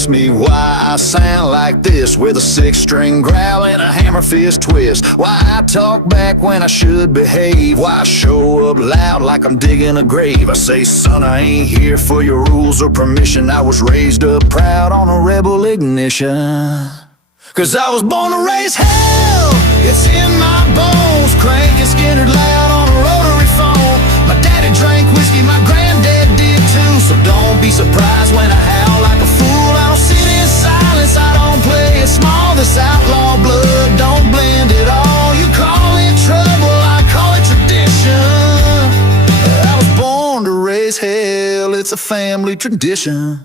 ask me why I sound like this, with a six-string growl and a hammer fist twist. Why I talk back when I should behave. Why I show up loud like I'm digging a grave. I say, son, I ain't here for your rules or permission. I was raised up proud on a rebel ignition. Cause I was born to raise hell, it's in my bones. Cranking Skinner loud on a rotary phone. My daddy drank whiskey, my granddad did too. So don't be surprised when I howl like a fool. I don't sit in silence, I don't play it small. This outlaw blood don't blend at all. You call it trouble, I call it tradition. I was born to raise hell, it's a family tradition.